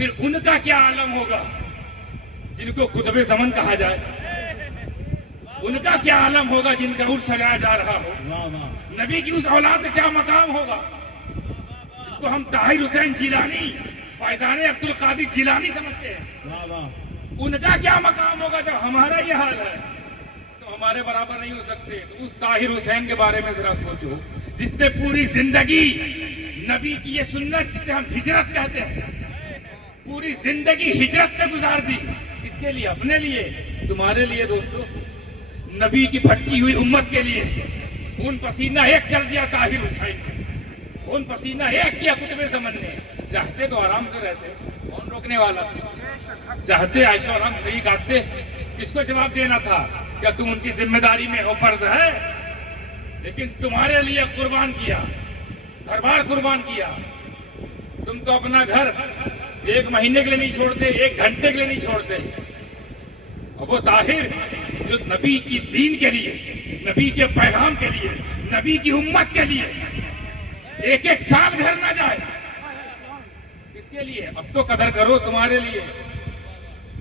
پھر ان کا کیا عالم ہوگا جن کو قطب زمن کہا جائے؟ ان کا کیا عالم ہوگا جن کا عرس سجایا جا رہا ہو؟ نبی کی اس اولاد کا کیا مقام ہوگا جس کو ہم طاہر حسین جیلانی، فیضان عبد القادر جیلانی سمجھتے ہیں؟ ان کا کیا مقام ہوگا جب ہمارا یہ حال ہے؟ تو ہمارے برابر نہیں ہو سکتے. تو اس طاہر حسین کے بارے میں ذرا سوچو، جس نے پوری زندگی نبی کی یہ سنت جسے ہم ہجرت کہتے ہیں، پوری زندگی ہجرت پہ گزار دی. کس کے لیے؟ اپنے لیے، تمہارے لیے دوستو، نبی کی بھٹکی ہوئی امت کے لیے. خون پسینہ ایک کر دیا طاہر حسین نے، خون پسینہ ایک کیا قطب زمن نے. چاہتے تو آرام سے رہتے، کون روکنے والا تھا؟ چاہتے عائشہ اور ہم نہیں کاٹتے. کس کو جواب دینا تھا؟ کیا تم ان کی ذمہ داری میں ہو؟ فرض ہے. لیکن تمہارے لیے قربان کیا، گھر بار قربان کیا. تم تو اپنا گھر ایک مہینے کے لیے نہیں چھوڑتے، ایک گھنٹے کے لیے نہیں چھوڑتے. اور وہ طاہر جو نبی کی دین کے لیے، نبی کے پیغام کے لیے، نبی کی امت کے لیے ایک ایک سال گھر نہ جائے. اس کے لیے اب تو قدر کرو. تمہارے لیے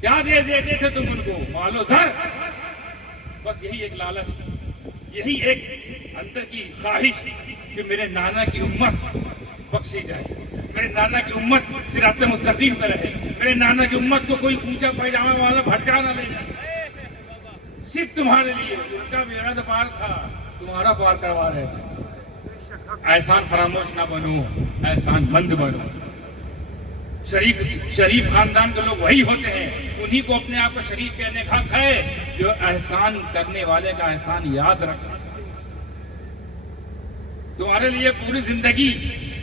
کیا دے دیتے تھے تم ان کو؟ مال و زر. بس یہی ایک لالچ، یہی ایک اندر کی خواہش کہ میرے نانا کی امت بخشی جائے، میرے نانا کی امت صراط مستقیم پہ رہے، میرے نانا کی امت کو کوئی اونچا پائجامہ والا بھٹکا نہ لے جائے. صرف تمہارے لیے. ان کا بیڑا تو پار تھا، تمہارا پار کروا رہے تھے. احسان فراموش نہ بنو، احسان مند بنو. شریف خاندان کے لوگ وہی ہوتے ہیں، انہی کو اپنے آپ کو شریف کہنے کا حق ہے جو احسان کرنے والے کا احسان یاد رکھے. تمہارے لیے پوری زندگی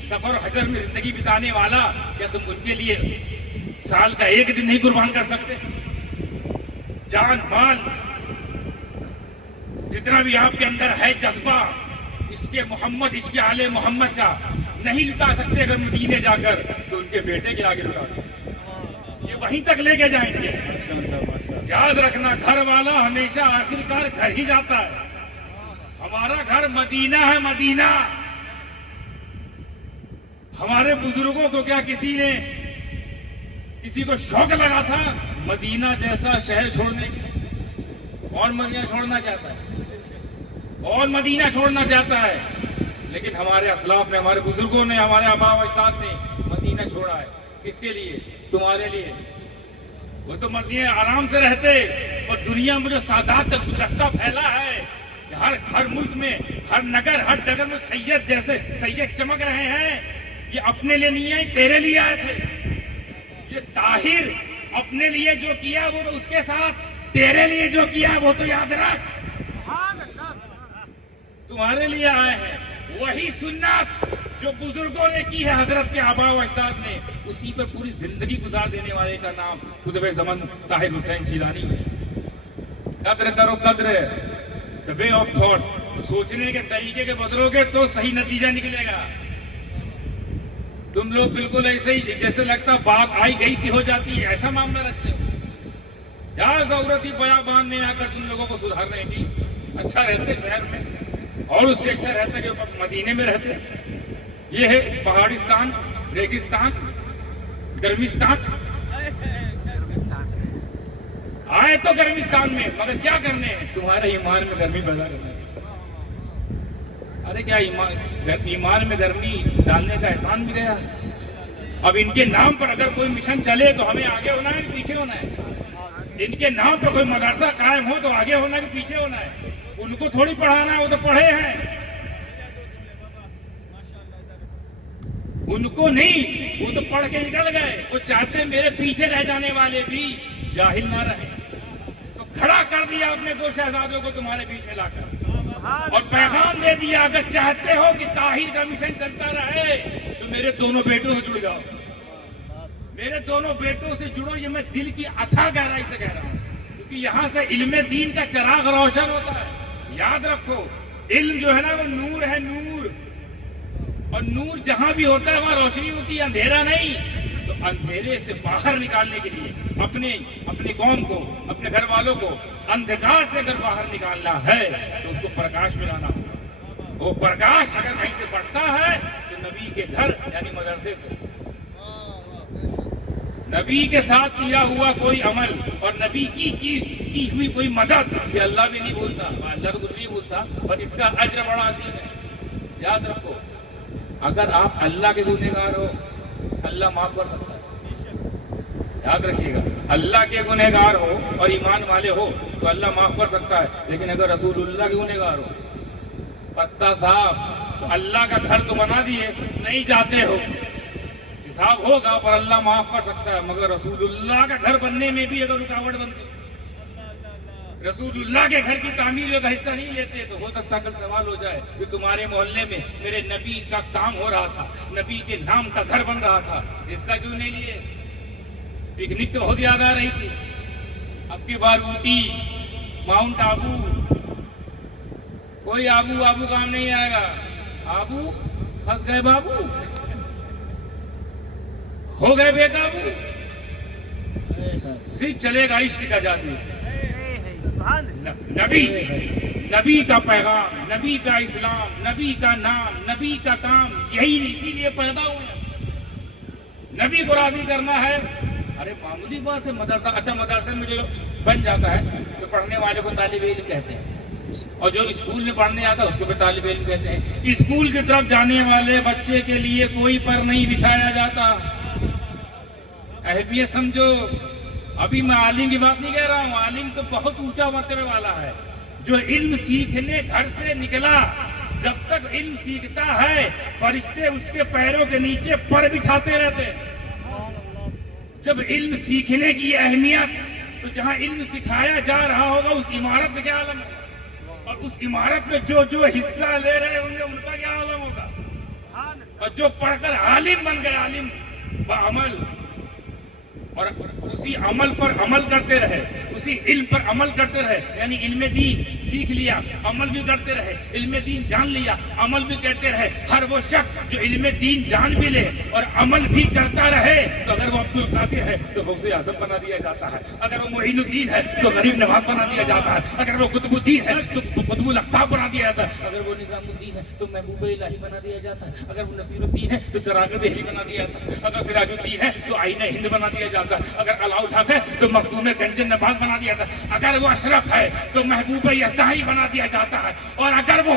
سفر و حجر میں زندگی بتانے والا، کیا تم ان کے لیے سال کا ایک دن نہیں قربان کر سکتے؟ جان مال جتنا بھی آپ کے اندر ہے جذبہ اس کے محمد، اس کے آل محمد کا نہیں لٹا سکتے. اگر مدینے جا کر تو ان کے بیٹے کے آگے لٹا دیں، یہ وہیں تک لے کے جائیں گے. یاد رکھنا، گھر والا ہمیشہ آخرکار گھر ہی جاتا ہے. ہمارا گھر مدینہ ہے، مدینہ. ہمارے بزرگوں کو کیا کسی کو شوق لگا تھا مدینہ جیسا شہر چھوڑنے کی؟ کون مدینہ چھوڑنا چاہتا ہے؟ کون مدینہ چھوڑنا چاہتا ہے؟ لیکن ہمارے اسلاف نے، ہمارے بزرگوں نے، ہمارے آبا و اجداد نے مدینہ چھوڑا ہے. کس کے لیے؟ تمہارے لیے. وہ تو مدینہ آرام سے رہتے، اور دنیا میں جو سادات کا گلدستہ پھیلا ہے، ہر ملک میں، ہر نگر، ہر ڈگر میں سید جیسے سید چمک رہے ہیں. یہ اپنے لیے نہیں آئے، تیرے لیے آئے تھے. یہ طاہر اپنے لیے جو کیا وہ اس کے ساتھ تیرے لیے جو کیا وہ تو یاد رکھ. تمہارے لیے آئے ہیں. وہی سنت جو بزرگوں نے کی ہے، حضرت کے آبا و اجداد نے، اسی پہ پوری زندگی گزار دینے والے کا نام قطب زمن طاہر حسین جیلانی ہے. قدر کرو، قدر. The way of thoughts، سوچنے کے طریقے کے بدلو گے تو صحیح نتیجہ نکلے گا. تم لوگ بالکل ایسے ہی جیسے لگتا بات آئی گئی سی ہو جاتی ہے، ایسا معاملہ رکھتے ہو. کیا ضرورت ہی بیابان میں آ کر تم لوگوں کو سدھارنے کی؟ اچھا رہتے شہر میں، اور اس سے اچھا رہتا کہ مدینے میں رہتے. یہ ہے پہاڑستان، ریگستان، گرمستان. آئے تو گرمستان میں، مگر کیا کرنے ہیں؟ تمہارے ایمان میں گرمی پیدا کرنا ہے. ارے کیا ایمان میں گرمی ڈالنے کا احسان بھی گیا؟ اب ان کے نام پر اگر کوئی مشن چلے تو ہمیں آگے ہونا ہے کہ پیچھے ہونا ہے؟ ان کے نام پر کوئی مدرسہ قائم ہو تو آگے ہونا ہے کہ پیچھے ہونا ہے؟ ان کو تھوڑی پڑھانا ہے، وہ تو پڑھے ہیں. ان کو نہیں، وہ تو پڑھ کے نکل گئے. وہ چاہتے ہیں میرے پیچھے رہ جانے والے بھی جاہل نہ رہے. تو کھڑا کر دیا اپنے دو شہزادوں کو تمہارے بیچ میں لا کر، اور پیغام دے دیا اگر چاہتے ہو کہ طاہر کا مشن چلتا رہے تو میرے دونوں بیٹوں سے جڑ جاؤ. میرے دونوں بیٹوں سے جڑو. یہ میں دل کی اتھا گہرائی سے کہہ رہا ہوں، کیونکہ یہاں سے علم دین کا چراغ روشن ہوتا ہے. یاد رکھو، علم جو ہے نا وہ نور ہے، نور. اور نور جہاں بھی ہوتا ہے وہاں روشنی ہوتی ہے، اندھیرا نہیں. تو اندھیرے سے باہر نکالنے کے لیے اپنی قوم کو، اپنے گھر والوں کو اندھکار سے اگر باہر نکالنا ہے تو اس کو پرکاش میں لانا ہوگا. وہ پرکاش اگر کہیں سے بڑھتا ہے تو نبی کے گھر یعنی مدرسے سے. نبی کے ساتھ کیا ہوا کوئی عمل اور نبی کی ہوئی کوئی مدد یہ اللہ بھی نہیں بھولتا، اللہ تو کچھ نہیں بھولتا، اور اس کا اجر بڑا عظیم ہے۔ یاد رکھو، اگر آپ اللہ کے گنہگار ہو اللہ معاف کر سکتا ہے، یاد رکھیے گا، اللہ کے گنہگار ہو اور ایمان والے ہو تو اللہ معاف کر سکتا ہے، لیکن اگر رسول اللہ کے گنہگار ہو پتہ صاف تو اللہ کا گھر تو بنا دیے نہیں جاتے ہو، حساب ہوگا پر اللہ معاف کر سکتا ہے، مگر رسول اللہ کا گھر بننے میں بھی اگر رکاوٹ بنتی، رسول اللہ کے گھر کی تعمیر میں اگر حصہ نہیں لیتے تو ہو سکتا کل سوال ہو جائے کہ تمہارے محلے میں میرے نبی کا کام ہو رہا تھا، نبی کے نام کا گھر بن رہا تھا، حصہ کیوں نہیں لیے؟ پکنک تو بہت یاد آ رہی تھی، اب کی بار اوٹی، ماؤنٹ آبو، کوئی آبو کام نہیں آئے گا، آبو پھنس گئے بابو، ہو گئے بے قابو، صرف چلے گا عشق کا جادو، نبی کا پیغام، نبی کا اسلام، نبی کا نام، نبی کا کام، یہی اسی لیے پیدا ہوئے، نبی کو راضی کرنا ہے۔ ارے معمولی بات ہے، مدرسہ، اچھا مدرسے میں جو بن جاتا ہے تو پڑھنے والے کو طالب علم کہتے ہیں، اور جو اسکول میں پڑھنے آتا ہے اس کو بھی طالب علم کہتے ہیں۔ اسکول کی طرف جانے والے بچے کے لیے کوئی پر نہیں بچھایا جاتا، اہمیت سمجھو۔ ابھی میں عالم کی بات نہیں کہہ رہا ہوں، عالم تو بہت اونچا مرتبے والا ہے، جو علم سیکھنے گھر سے نکلا، جب تک علم سیکھتا ہے فرشتے اس کے پیروں کے نیچے پر بچھاتے رہتے ہیں۔ جب علم سیکھنے کی اہمیت، تو جہاں علم سکھایا جا رہا ہوگا اس عمارت کا کیا عالم ہوگا، اور اس عمارت میں جو حصہ لے رہے ہوں گے ان کا کیا عالم ہوگا، اور جو پڑھ کر عالم بن گئے، عالم بعمل، اور اسی عمل پر عمل کرتے رہے، اسی علم پر عمل کرتے رہے، یعنی علم دین سیکھ لیا، عمل بھی کرتے رہے، علم دین جان لیا، عمل بھی کرتے رہے۔ ہر وہ شخص جو علم دین جان بھی لے اور عمل بھی کرتا رہے تو اگر وہ عبد القادر ہے تو غوث اعظم بنا دیا جاتا ہے، اگر وہ معین الدین ہے تو غریب نواز بنا دیا جاتا ہے، اگر وہ قطب الدین ہے تو قطب الاقطاب بنا دیا جاتا ہے، اگر وہ نظام الدین ہے تو محبوب الہی بنا دیا جاتا ہے، اگر وہ نصیر الدین ہے تو چراغ دہلی بنا دیا جاتا ہے، اگر سراج الدین ہے تو آئینہ ہند بنا دیا جاتا ہے، اگر علاء الحق ہے تو مخدوم گنج نبات بنا دیا جاتا ہے، اگر وہ اشرف ہے تو محبوب یزدانی بنا دیا جاتا ہے، اور اگر وہ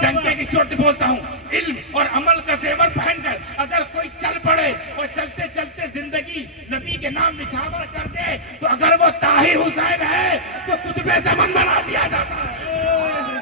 ڈنکے کی چوٹ بولتا ہوں علم اور عمل کا زیور پہن کر اگر کوئی چل پڑے اور چلتے چلتے زندگی نبی کے نام نچھاور کر دے تو اگر وہ طاہر حسین ہے تو قطب زمن بنا دیا جاتا ہے۔